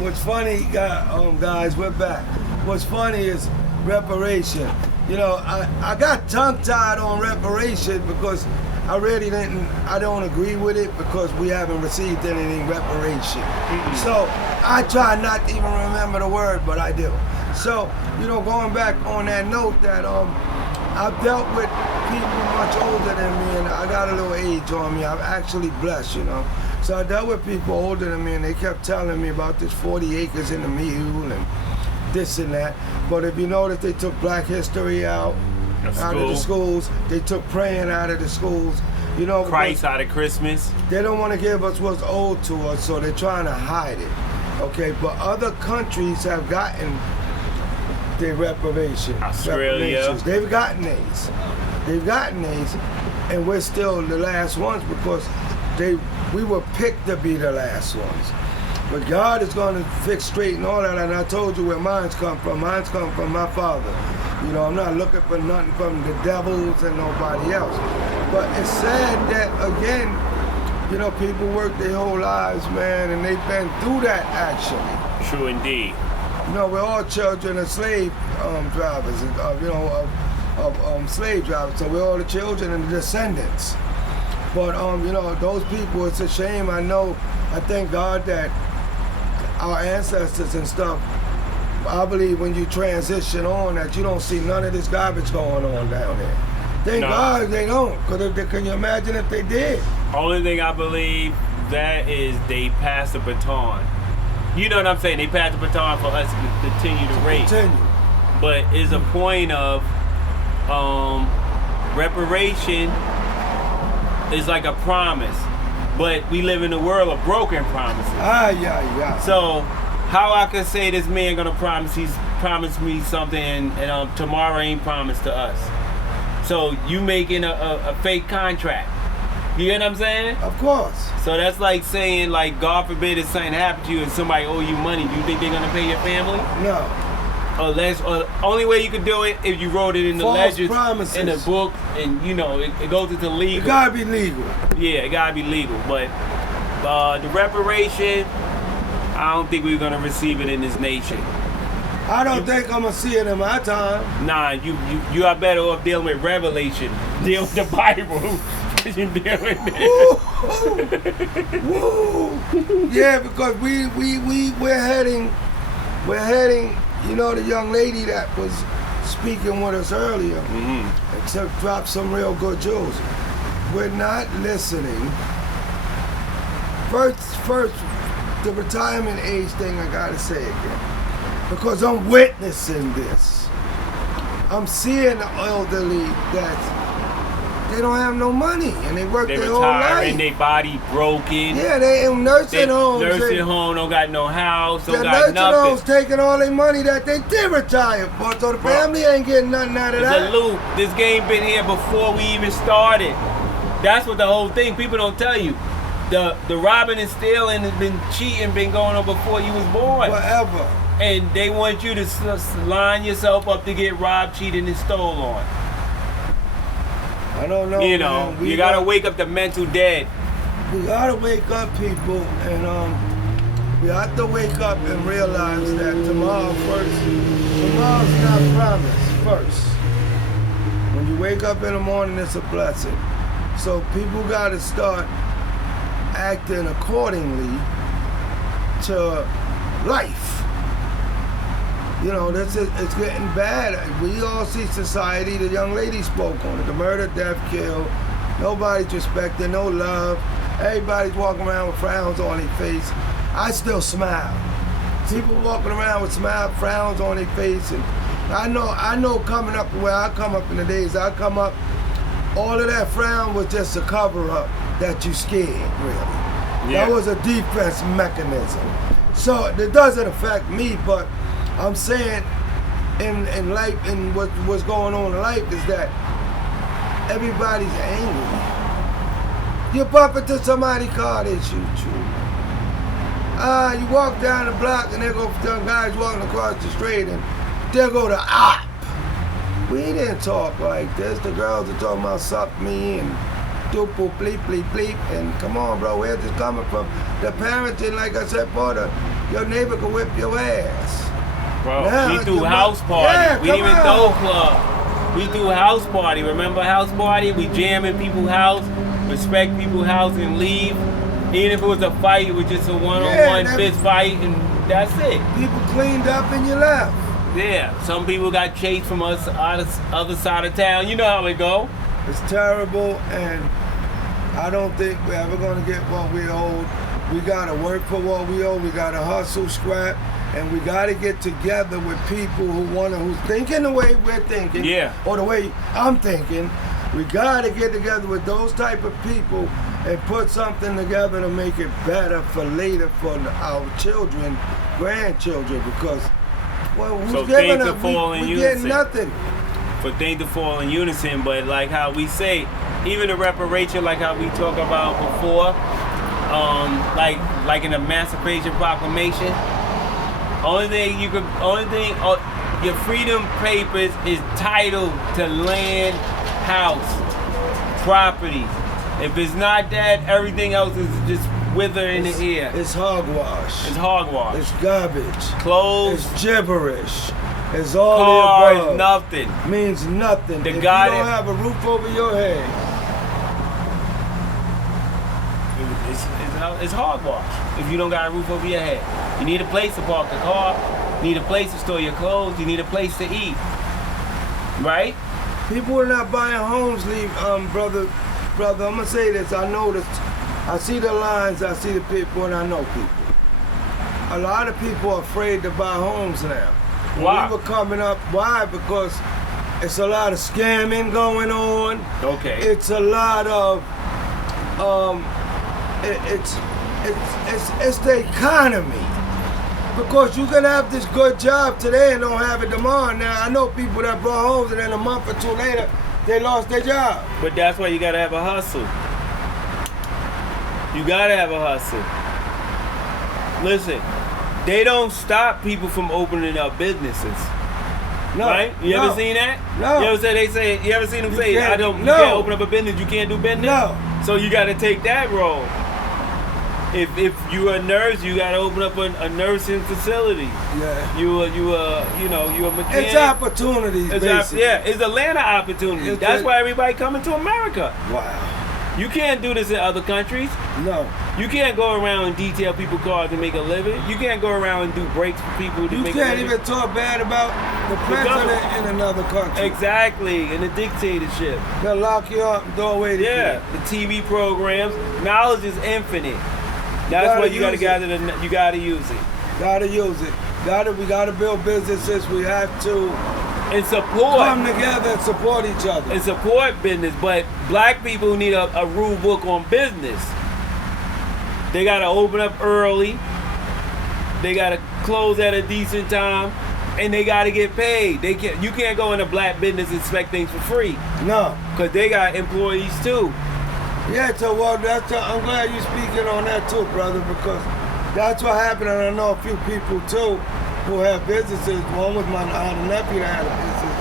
what's funny, guys, we're back. What's funny is reparation. You know, I got tongue-tied on reparation because I don't agree with it because we haven't received any reparation. So I try not to even remember the word, but I do. So, you know, going back on that note that I've dealt with people much older than me and I got a little age on me. I'm actually blessed, you know. So I dealt with people older than me and they kept telling me about this 40 acres in the mule and this and that. But if you notice, they took Black History out of the schools. They took praying out of the schools. You know, Christ out of Christmas. They don't want to give us what's owed to us, so they're trying to hide it. Okay, but other countries have gotten their reparations. Australia. They've gotten these. And we're still the last ones because we were picked to be the last ones. But God is going to fix, straighten all that, and I told you where mine's come from. Mine's come from my Father. You know, I'm not looking for nothing from the devils and nobody else. But it's sad that, again, you know, people work their whole lives, man, and they've been through that, actually. True indeed. You know, we're all children of slave drivers, of slave drivers. So we're all the children and the descendants. But, you know, those people, it's a shame. I thank God that our ancestors and stuff, I believe when you transition on that you don't see none of this garbage going on down there. Thank God they don't, because can you imagine if they did? Only thing I believe that is they pass the baton. You know what I'm saying? They pass the baton for us to continue to race. But it's a point of reparation is like a promise. But we live in a world of broken promises. So how I could say this man gonna promise me something and tomorrow ain't promised to us. So you making a fake contract. You get what I'm saying? Of course. So that's like saying, like, God forbid if something happened to you and somebody owe you money, do you think they're gonna pay your family? No. Or only way you could do it if you wrote it in the ledgers, in the book, and you know it goes into legal. It gotta be legal. Yeah, it gotta be legal. But the reparation, I don't think we're gonna receive it in this nation. I don't think I'm gonna see it in my time. Nah, you are better off dealing with Revelation. Deal with the Bible. You deal with it. Woo. Yeah, because we're heading. You know, the young lady that was speaking with us earlier, except dropped some real good jewels. We're not listening. First, the retirement age thing, I gotta say again, because I'm witnessing this. I'm seeing the elderly that they don't have no money and they work their whole life. And their body broken. Yeah, they in nursing homes. Nursing home, don't got no house, don't got nothing. The nursing homes nothing. taking all their money that they did retire for, so the family ain't getting nothing out of that. It's a loop. This game been here before we even started. That's what the whole thing, people don't tell you. The robbing and stealing has been cheating, been going on before you was born. Forever. And they want you to line yourself up to get robbed, cheated, and stole on. I don't know. You know, you gotta wake up the mental dead. We gotta wake up, people, and we have to wake up and realize that tomorrow's not promised first. When you wake up in the morning, it's a blessing. So people gotta start acting accordingly to life. You know, it's getting bad. We all see society. The young lady spoke on it. The murder, death, kill. Nobody's respected, no love. Everybody's walking around with frowns on their face. I still smile. People walking around with frowns on their face. And I know coming up where I come up in the days I come up, all of that frown was just a cover up that you scared, really. Yeah. That was a defense mechanism. So it doesn't affect me, but I'm saying in life, and what's going on in life is that everybody's angry. You bump into somebody's car, they shoot you. You walk down the block and there go some guys walking across the street and there go the op. We didn't talk like this. The girls are talking about suck me and bleep, bleep, bleep. And come on, bro, where's this coming from? The parenting, like I said, for your neighbor can whip your ass. Bro, Now, we do house party. Yeah, we didn't even come go on. club. We do house party. Remember house party? We jam in people's house, respect people's house, and leave. Even if it was a fight, it was just a one-on-one fist fight, and that's it. People cleaned up and you left. Yeah, some people got chased from us other side of town. You know how it go. It's terrible, and I don't think we're ever gonna get what we owed. We gotta work for what we owe. We gotta hustle, scrap, and we gotta get together with people who's thinking the way we're thinking, or the way I'm thinking. We gotta get together with those type of people and put something together to make it better for later for our children, grandchildren, because who's giving up? We get nothing. For things to fall in unison, but like how we say, even the reparation, like how we talk about before, like an Emancipation Proclamation. Your freedom papers is titled to land, house, property. If it's not that, everything else is just wither in the air. It's hogwash. It's hogwash. It's garbage. Clothes. It's gibberish. It's all cars, the above. nothing. Means nothing. The if guy you don't have a roof over your head. It's hogwash. If you don't got a roof over your head. You need a place to park the car. You need a place to store your clothes. You need a place to eat. Right? People are not buying homes, brother, I'm gonna say this, I know this. I see the lines, I see the people, and I know people. A lot of people are afraid to buy homes now. Why? We were coming up, why? Because it's a lot of scamming going on. Okay. It's a lot of, it's the economy. Because you can have this good job today and don't have it tomorrow. Now, I know people that brought homes and then a month or two later, they lost their job. But that's why you gotta have a hustle. You gotta have a hustle. Listen, they don't stop people from opening up businesses. No. Right? You ever seen that? No. You ever seen them say, you can't open up a business, you can't do business? No. So you gotta take that role. If you're a nurse, you gotta open up a nursing facility. Yeah. You a mechanic. It's opportunities, basically. It's Atlanta opportunity. That's why everybody coming to America. Wow. You can't do this in other countries. No. You can't go around and detail people's cars and make a living. You can't go around and do breaks for people to make a living. You can't even talk bad about the president in another country. Exactly, in the dictatorship. They'll lock you up and throw away the the TV programs. Knowledge is infinite. That's why you gotta gather you gotta use it. Gotta use it. We gotta build businesses. We have to and support. Come together and support each other. And support business. But black people need a rule book on business. They gotta open up early. They gotta close at a decent time. And they gotta get paid. You can't go in a black business and expect things for free. No. Cause they got employees too. Yeah, so I'm glad you're speaking on that too, brother, because that's what happened, and I know a few people too who have businesses. One was I had a nephew that had a business,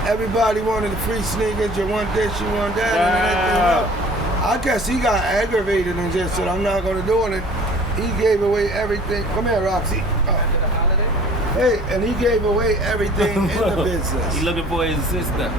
and everybody wanted the free sneakers. You want this, you want that, and everything else. I guess he got aggravated and just said, "I'm not going to do it." And he gave away everything. Come here, Roxy. Hey, and he gave away everything in the business. He looking for his sister.